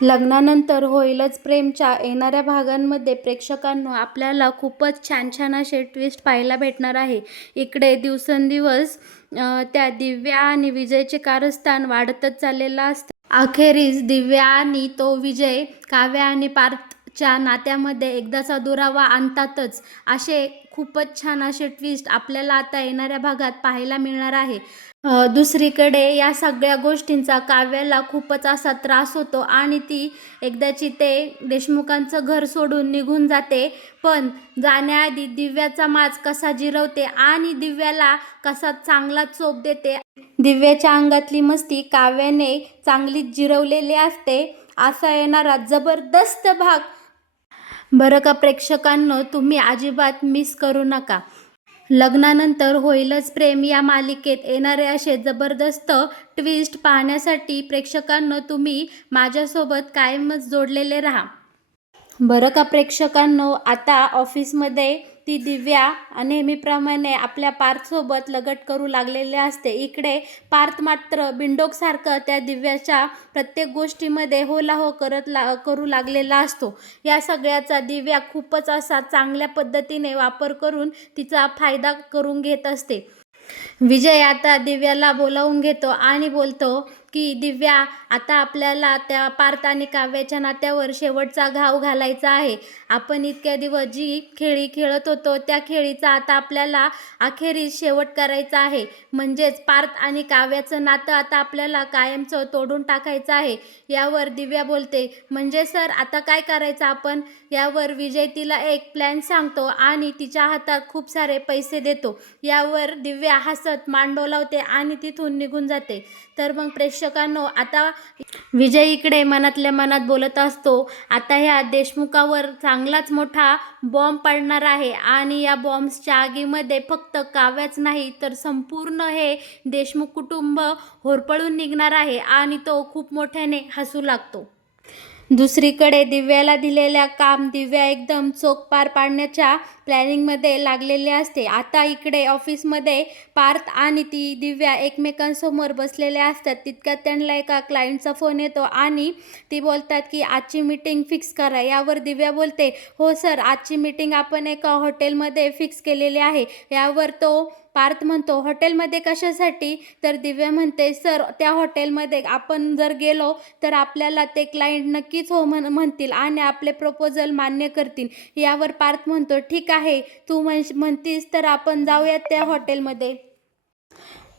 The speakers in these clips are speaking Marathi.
लग्नानंतर होईलच प्रेमच्या येणाऱ्या भागांमध्ये प्रेक्षकांनो आपल्याला खूपच छान छान असे ट्विस्ट पाहायला भेटणार आहे. इकडे दिवसेंदिवस त्या दिव्या आणि विजयचे कारस्थान वाढतच चाललेलं असतं. अखेरीस दिव्या आणि तो विजय काव्या आणि पार्थच्या नात्यामध्ये एकदाचा दुरावा आणतातच. असे खूपच छान असे ट्विस्ट आपल्याला आता येणाऱ्या भागात पाहायला मिळणार आहे. दुसरीकडे या सगळ्या गोष्टींचा काव्याला खूपच असा त्रास होतो आणि ती एकदाची ते देशमुखांचं घर सोडून निघून जाते. पण जाण्याआधी दिव्याचा माज कसा जिरवते आणि दिव्याला कसा चांगला चोप देते. दिव्याच्या अंगातली मस्ती काव्याने चांगलीच जिरवलेली असते. असा येणारा जबरदस्त भाग बरं का प्रेक्षकांनो, तुम्ही अजिबात मिस करू नका. लग्नानंतर होईलच प्रेम या मालिकेत येणारे असे जबरदस्त ट्विस्ट पाहण्यासाठी प्रेक्षकांनो तुम्ही माझ्यासोबत कायमच जोडलेले राहा. बरं का प्रेक्षकांनो, आता ऑफिसमध्ये ती दिव्या नेहमीप्रमाणे आपल्या पार्थसोबत लगट करू लागलेले असते. इकडे पार्थ मात्र बिंडोकसारखं त्या दिव्याच्या प्रत्येक गोष्टीमध्ये हो करू लागलेला असतो. या सगळ्याचा दिव्या खूपच असा चांगल्या पद्धतीने वापर करून तिचा फायदा करून घेत असते. विजय आता दिव्याला बोलावून घेतो आणि बोलतो की दिव्या, आता आपल्याला त्या पार्थ आणि काव्याच्या नात्यावर शेवटचा घाव घालायचा आहे. आपण इतक्या दिवस जी खेळी खेळत होतो त्या खेळीचा आता आपल्याला अखेरीस शेवट करायचा आहे. म्हणजेच पार्थ आणि काव्याचं नातं आता आपल्याला कायमचं तोडून टाकायचं आहे. यावर दिव्या बोलते, म्हणजे सर आता काय करायचं आपण? यावर विजय तिला एक प्लॅन सांगतो आणि तिच्या हातात खूप सारे पैसे देतो. यावर दिव्या हसत मान डोलावते आणि तिथून निघून जाते. तर मग प्रेक्षकांनो, आता विजय इकडे मनातल्या मनात बोलत असतो, आता ह्या देशमुखावर चांगलाच मोठा बॉम्ब पडणार आहे आणि या बॉम्बच्या आगीमध्ये फक्त काव्याच नाही तर संपूर्ण हे देशमुख कुटुंब होरपळून निघणार आहे. आणि तो खूप मोठ्याने हसू लागतो. दुसरीकडे दिव्याला दिलेल्या काम दिव्या एकदम चोख पार पाडण्याच्या प्लॅनिंगमध्ये लागलेली असते. आता इकडे ऑफिसमध्ये पार्थ आणि ती दिव्या एकमेकांसमोर बसलेल्या असतात. तितक्यात त्यांना एका क्लायंटचा फोन येतो आणि ती बोलतात की आजची मीटिंग फिक्स करा. यावर दिव्या बोलते, हो सर, आजची मीटिंग आपण एका हॉटेलमध्ये फिक्स केलेली आहे. यावर तो पार्थ म्हणतो, हॉटेलमध्ये कशासाठी? तर दिव्या म्हणते, सर, त्या हॉटेलमध्ये आपण जर गेलो तर आपल्याला ते क्लायंट नक्कीच हो म्हणतील आणि आपले प्रपोजल मान्य करतील. यावर पार्थ म्हणतो, ठीक आहे, तू म्हणतीस तर आपण जाऊयात त्या हॉटेलमध्ये.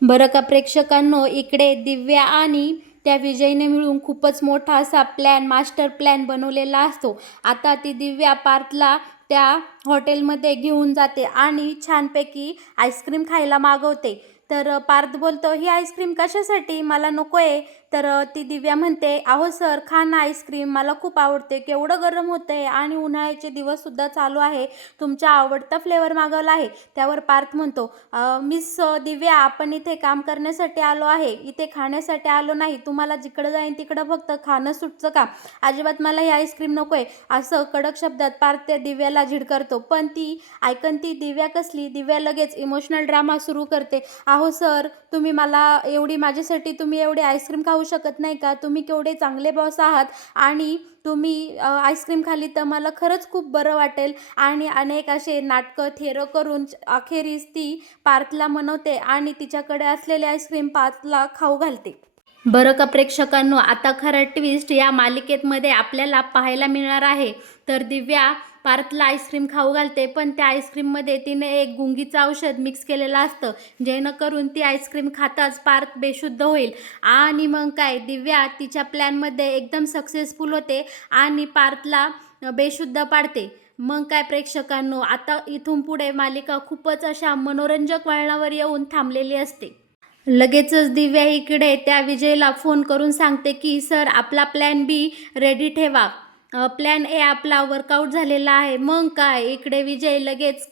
बरं का प्रेक्षकांनो, इकडे दिव्या आणि त्या विजयने मिळून खूपच मोठा असा मास्टर प्लॅन बनवलेला असतो. आता ती दिव्या पार्थला त्या हॉटेलमध्ये घेऊन जाते आणि छानपैकी आईस्क्रीम खायला मागवते. तर पार्थ बोलतो, ही आईस्क्रीम कशासाठी? मला नको आहे. तर ती दिव्या म्हणते, अहो सर, खा ना आईस्क्रीम, मला खूप आवडते. केवढं गरम होतं आहे आणि उन्हाळ्याचे दिवससुद्धा चालू आहे. तुमचा आवडता फ्लेवर मागवला आहे. त्यावर पार्थ म्हणतो, मिस दिव्या, आपण इथे काम करण्यासाठी आलो आहे, इथे खाण्यासाठी आलो नाही. तुम्हाला जिकडं जाईन तिकडं फक्त खाणं सुटचं का? अजिबात मला ही आईस्क्रीम नको आहे, असं कडक शब्दात पार्थ त्या दिव्याला झिडकारतो. पण ती ती दिव्या कसली? दिव्या लगेच इमोशनल ड्रामा सुरू करते. अहो सर, तुम्ही माझ्यासाठी तुम्ही एवढी आईस्क्रीम खाऊ शकत नाही का? तुम्ही केवढे चांगले बॉस आहात आणि तुम्ही आईस्क्रीम खाल्ली तर मला खरंच खूप बरं वाटेल. आणि अनेक असे नाटकं थेरं करून अखेरीस ती पार्थला मनवते आणि तिच्याकडे असलेली आईस्क्रीम पार्थला खाऊ घालते. बरं का प्रेक्षकांनो, आता खरं ट्विस्ट या मालिकेमध्ये आपल्याला पाहायला मिळणार आहे. तर दिव्या पार्थला आईस्क्रीम खाऊ घालते, पण त्या आईस्क्रीममध्ये तिने एक गुंगीचं औषध मिक्स केलेलं असतं, जेणेकरून ती आईस्क्रीम खाताच पार्थ बेशुद्ध होईल. आणि मग काय, दिव्या तिच्या प्लॅनमध्ये एकदम सक्सेसफुल होते आणि पार्थला बेशुद्ध पाडते. मग काय प्रेक्षकांनो, आता इथून पुढे मालिका खूपच अशा मनोरंजक वळणावर येऊन थांबलेली असते. लगेचच दिव्या इकडे त्या विजयला फोन करून सांगते की सर, आपला प्लॅन बी रेडी ठेवा. प्लॅन ए आपला वर्कआउट झालेला आहे. मग काय, इकडे विजय लगेच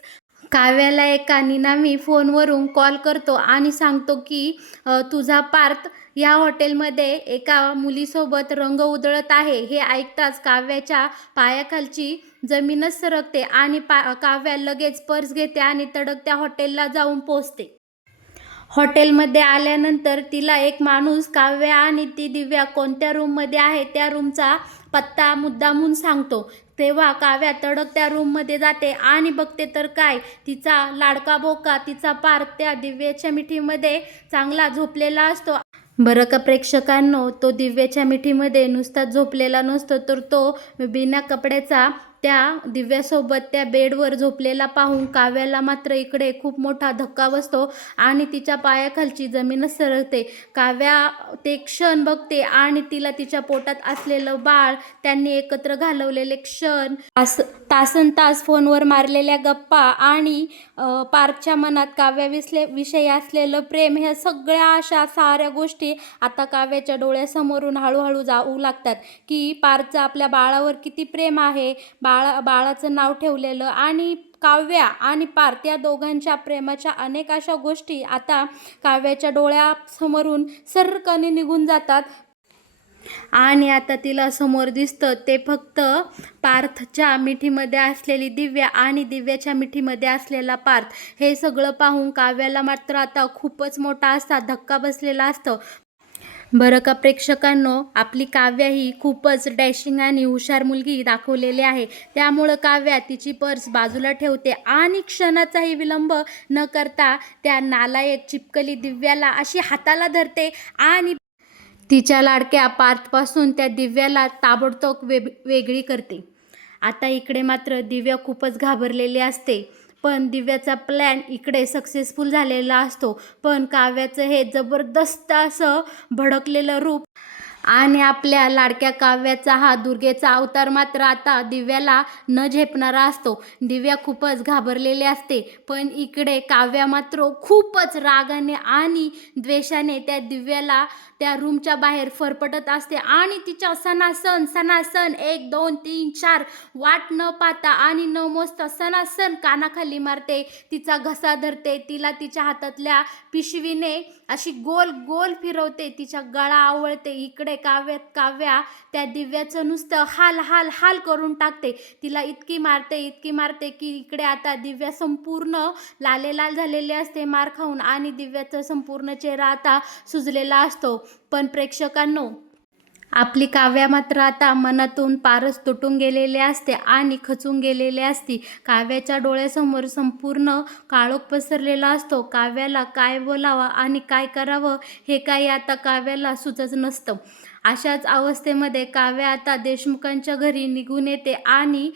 काव्याला एका निनामी फोनवरून कॉल करतो आणि सांगतो की तुझा पार्थ या हॉटेलमध्ये एका मुलीसोबत रंग उधळत आहे. हे ऐकताच काव्याच्या पायाखालची जमीनच सरकते आणि काव्या लगेच पर्स घेते आणि तडक त्या हॉटेलला जाऊन पोहोचते. हॉटेलमध्ये आल्यानंतर तिला एक माणूस काव्या आणि ती दिव्या कोणत्या रूममध्ये आहे त्या रूमचा पत्ता मुद्दामून सांगतो. तेव्हा काव्या तडक त्या रूममध्ये जाते आणि बघते तर काय, तिचा लाडका बोका, तिचा पार्थ त्या दिव्याच्या मिठीमध्ये चांगला झोपलेला असतो. बरं का प्रेक्षकांनो, तो दिव्याच्या मिठीमध्ये नुसताच झोपलेला नसतो, तर तो बिना कपड्याचा त्या दिव्यासोबत त्या बेडवर झोपलेला पाहून काव्याला मात्र इकडे खूप मोठा धक्का बसतो आणि तिच्या पायाखालची जमीनच सरकते. काव्या ते क्षण बघते आणि तिला तिच्या पोटात असलेलं बाळ, त्यांनी एकत्र घालवलेले क्षण, तासनतास फोनवर मारलेल्या गप्पा आणि पार्थच्या मनात काव्याविषयी असलेलं प्रेम, ह्या सगळ्या अशा साऱ्या गोष्टी आता काव्याच्या डोळ्यासमोरून हळूहळू जाऊ लागतात की पार्थचं आपल्या बाळावर किती प्रेम आहे, बाळाचं नाव ठेवलेलं, आणि काव्या आणि पार्थ या दोघांच्या प्रेमाच्या अनेक अशा गोष्टी आता काव्याच्या डोळ्यासमोरून सर्रकने निघून जातात. आणि आता तिला समोर दिसतं ते फक्त पार्थच्या मिठीमध्ये असलेली दिव्या आणि दिव्याच्या मिठीमध्ये असलेला पार्थ. हे सगळं पाहून काव्याला मात्र आता खूपच मोठा असा धक्का बसलेला असतो. बरं का प्रेक्षकांनो, आपली काव्या ही खूपच डॅशिंग आणि हुशार मुलगी दाखवलेली आहे. त्यामुळं काव्या तिची पर्स बाजूला ठेवते आणि क्षणाचाही विलंब न करता त्या नालायक चिपकली दिव्याला अशी हाताला धरते आणि तिच्या लाडक्या पार्थपासून त्या दिव्याला ताबडतोब वेगळी करते. आता इकडे मात्र दिव्या खूपच घाबरलेली असते, पण दिव्याचा प्लॅन इकडे सक्सेसफुल झालेला असतो. पण काव्याचं हे जबरदस्त असं भडकलेलं रूप आणि आपल्या लाडक्या काव्याचा हा दुर्गेचा अवतार मात्र आता दिव्याला न झेपणारा असतो. दिव्या खूपच घाबरलेली असते, पण इकडे काव्या मात्र खूपच रागाने आणि द्वेषाने त्या दिव्याला त्या रूमच्या बाहेर फरफटत असते आणि तिच्या सणासण 1 2 3 4 वाट न पाहता आणि न मोजता सणासण कानाखाली मारते, तिचा घसा धरते, तिला तिच्या हातातल्या पिशवीने अशी गोल गोल फिरवते, तिच्या गळा आवळते. इकडे काव्या त्या दिव्याचं नुसतं हाल करून टाकते. तिला इतकी मारते की इकडे आता दिव्या संपूर्ण लालेलाल झालेली असते मार खाऊन आणि दिव्याचा संपूर्ण चेहरा आता सुजलेला असतो. पण प्रेक्षकांनो, आपली काव्या मात्र आता मनातून पारच तुटून गेलेली असते आणि खचून गेलेली असती. काव्याच्या डोळ्यासमोर संपूर्ण काळोख पसरलेला असतो. काव्याला काय बोलावं आणि काय करावं हे काही आता काव्याला सुचत नसतं. अशाच अवस्थेमध्ये काव्या आता देशमुखांच्या घरी निघून येते आणि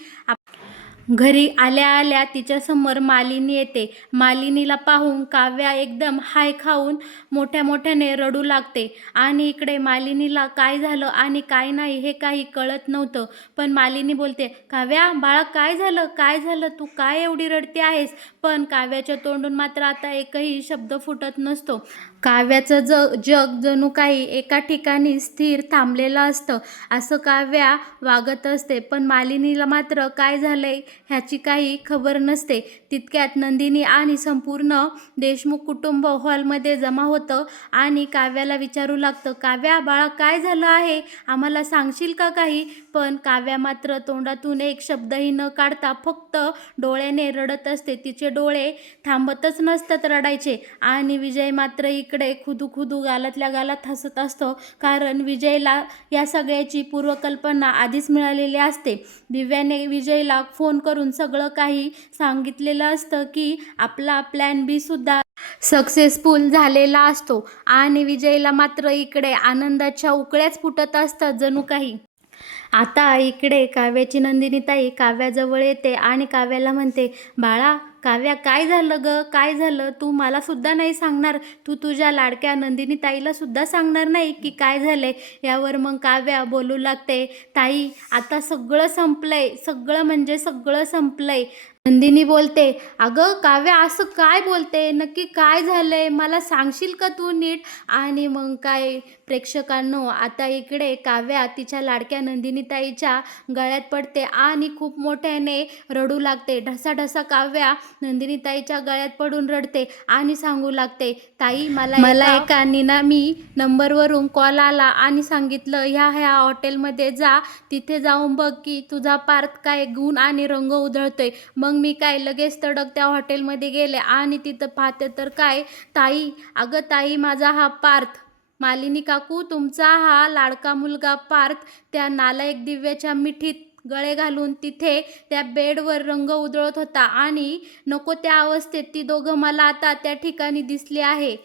घरी आल्या आल्या तिच्यासमोर मालिनी येते. मालिनीला पाहून काव्या एकदम हाय खाऊन मोठ्याने रडू लागते आणि इकडे मालिनीला काय झालं आणि काय नाही हे काही कळत नव्हतं. पण मालिनी बोलते, काव्या बाळा काय झालं, तू काय एवढी रडते आहेस? पण काव्याच्या तोंडून मात्र आता एकही शब्द फुटत नसतो. काव्याचं जग जणू काही एका ठिकाणी स्थिर थांबलेलं असतं असं काव्या वागत असते. पण मालिनीला मात्र काय झालंय ह्याची काही खबर नसते. तितक्यात नंदिनी आणि संपूर्ण देशमुख कुटुंब हॉलमध्ये जमा होतं आणि काव्याला विचारू लागतं, काव्या बाळा काय झालं आहे, आम्हाला सांगशील का काही? पण काव्या मात्र तोंडातून एक शब्दही न काढता फक्त डोळ्याने रडत असते. तिचे डोळे थांबतच नसतात रडायचे आणि विजय मात्र इकडे खुदू गालातल्या गालात हसत असतो, कारण विजयला या सगळ्याची पूर्वकल्पना आधीच मिळालेली असते. दिव्याने विजयला फोन करून सगळं काही सांगितलेलं असतं की आपला प्लॅन बी सुद्धा सक्सेसफुल झालेला असतो आणि विजयला मात्र इकडे आनंदाच्या उकळ्याच फुटत असतात जणू काही. आता इकडे काव्याची नंदिनी ताई काव्याजवळ येते आणि काव्याला म्हणते, बाळा काव्या काय झालं ग, काय झालं? तू मला सुद्धा नाही सांगणार, तू तुझ्या लाडक्या नंदिनी ताईला सुद्धा सांगणार नाही की काय झालंय? यावर मग काव्या बोलू लागते, ताई आता सगळं संपलंय, सगळं म्हणजे सगळं संपलंय. नंदिनी बोलते, अगं काव्या असं काय बोलते, नक्की काय झालंय, मला सांगशील का तू नीट? आणि मग काय प्रेक्षकांनो, आता इकडे काव्या तिच्या लाडक्या नंदिनीताईच्या गळ्यात पडते आणि खूप मोठ्याने रडू लागते. ढसाढसा काव्या नंदिनी ताईच्या गळ्यात पडून रडते आणि सांगू लागते, ताई मला एका निनामी नंबरवरून कॉल आला आणि सांगितलं ह्या हॉटेलमध्ये जा, तिथे जाऊन बघ की तुझा पार्थ काय गुण आणि रंग उधळतोय. मग मी काय लगेच तडक त्या हॉटेलमध्ये गेले आणि तिथं पाहते तर काय, ताई, अगं ताई, माझा हा पार्थ. मालिनी काकू, तुमचा हा लाडका मुलगा पार्थ त्या नालायक दिव्याच्या मिठीत गळे घालून तिथे त्या बेडवर रंग उधळत होता आणि नको त्या अवस्थेत ती दोघं मला आता त्या ठिकाणी दिसली आहे.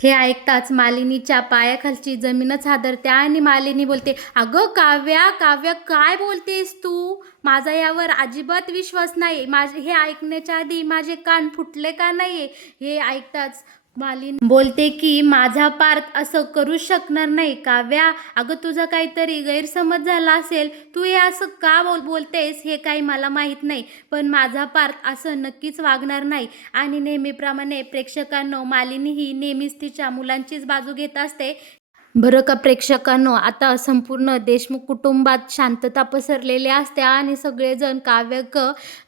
हे ऐकताच मालिनीच्या पायाखालची जमीनच हादरते आणि मालिनी बोलते, अगं काव्या, काव्या, काय बोलतेस तू? माझा यावर अजिबात विश्वास नाही. हे ऐकण्याच्या आधी माझे कान फुटले का नाही? हे ऐकताच मालिनी बोलते की माझा पार्थ असं करूच शकणार नाही. काव्या, अगं तुझा काहीतरी गैरसमज झाला असेल. तू हे असं का बोलतेस हे काही मला माहीत नाही, पण माझा पार्थ असं नक्कीच वागणार नाही. आणि नेहमीप्रमाणे प्रेक्षकांनो, मालिनी ही नेहमीच तिच्या मुलांचीच बाजू घेत असते. बरं का प्रेक्षकांनो, आता संपूर्ण देशमुख कुटुंबात शांतता पसरलेली असते आणि सगळेजण काव्याक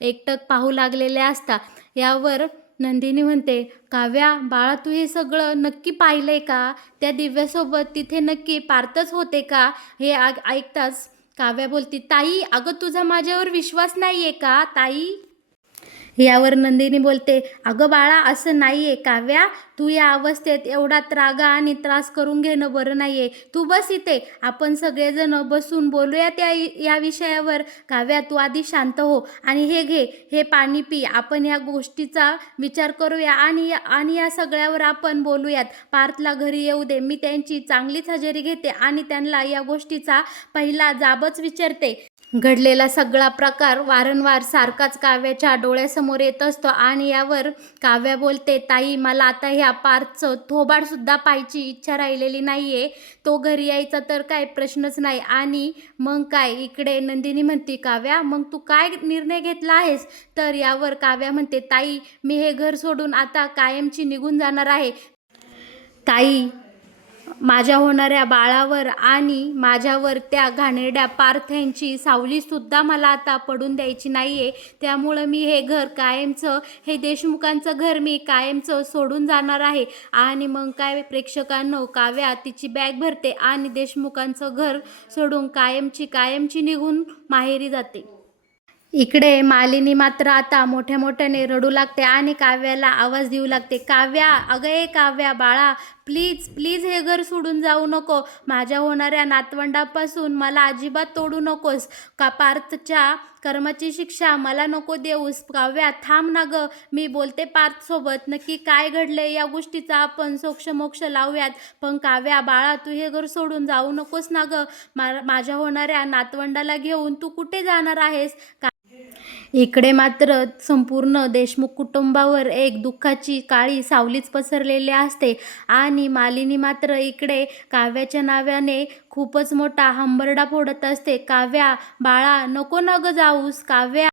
एकटक पाहू लागलेले असतात. यावर नंदिनी म्हणते, काव्या बाळा, तू हे सगळं नक्की पाहिलंय का? त्या दिव्यासोबत तिथे नक्की पार्थच होते का? हे ऐकताच काव्या बोलते, ताई, अगं तुझा माझ्यावर विश्वास नाहीये का ताई? यावर नंदिनी बोलते, अगं बाळा, असं नाहीये काव्या, तू या अवस्थेत एवढा त्रागा आणि त्रास करून घेणं बरं नाहीये. तू बस इथे, आपण सगळेजण बसून बोलूया या विषयावर. काव्या, तू आधी शांत हो आणि हे घे, हे पाणी पी. आपण या गोष्टीचा विचार करूया आणि या सगळ्यावर आपण बोलूयात. पार्थला घरी येऊ दे, मी त्यांची चांगलीच हजेरी घेते आणि त्यांना या गोष्टीचा पहिला जाबच विचारते. घडलेला सगळा प्रकार वारंवार सारखाच काव्याच्या डोळ्यासमोर येत असतो आणि यावर काव्या बोलते, ताई, मला आता ह्या पार्थचं थोबाडसुद्धा पाहायची इच्छा राहिलेली नाहीये. तो घरी यायचा तर काय प्रश्नच नाही. आणि मग काय, इकडे नंदिनी म्हणते, काव्या, मग तू काय निर्णय घेतला आहेस? तर यावर काव्या म्हणते, ताई, मी हे घर सोडून आता कायमची निघून जाणार आहे. ताई, माझ्या होणाऱ्या बाळावर आणि माझ्यावर त्या घाणेरड्या पार्थांची सावलीसुद्धा मला आता पडून द्यायची नाहीये. त्यामुळं मी हे घर कायमचं, हे देशमुखांचं घर मी कायमचं सोडून जाणार आहे. आणि मग काय प्रेक्षकांनो, काव्या तिची बॅग भरते आणि देशमुखांचं घर सोडून कायमची निघून माहेरी जाते. इकडे मालिनी मात्र आता मोठ्या मोठ्याने रडू लागते आणि काव्याला आवाज देऊ लागते, काव्या, अगं ए काव्या बाळा, प्लीज प्लीज हे घर सोडून जाऊ नको. माझ्या होणाऱ्या नातवंडापासून मला अजिबात तोडू नकोस. का पार्थच्या कर्माची शिक्षा मला नको देऊस. काव्या, थांब ना गं, मी बोलते पार्थसोबत. नक्की काय घडले या गोष्टीचा आपण सोक्षमोक्ष लावूयात. पण काव्या बाळा, तू हे घर सोडून जाऊ नकोस ना गं. माझ्या होणाऱ्या नातवंडाला घेऊन तू कुठे जाणार आहेस? इकडे मात्र संपूर्ण देशमुख कुटुंबावर एक दुःखाची काळी सावलीच पसरलेली असते आणि मालिनी मात्र इकडे काव्याच्या नावाने खूपच मोठा हंबरडा फोडत असते. काव्या बाळा, नको न गं जाऊस. काव्या.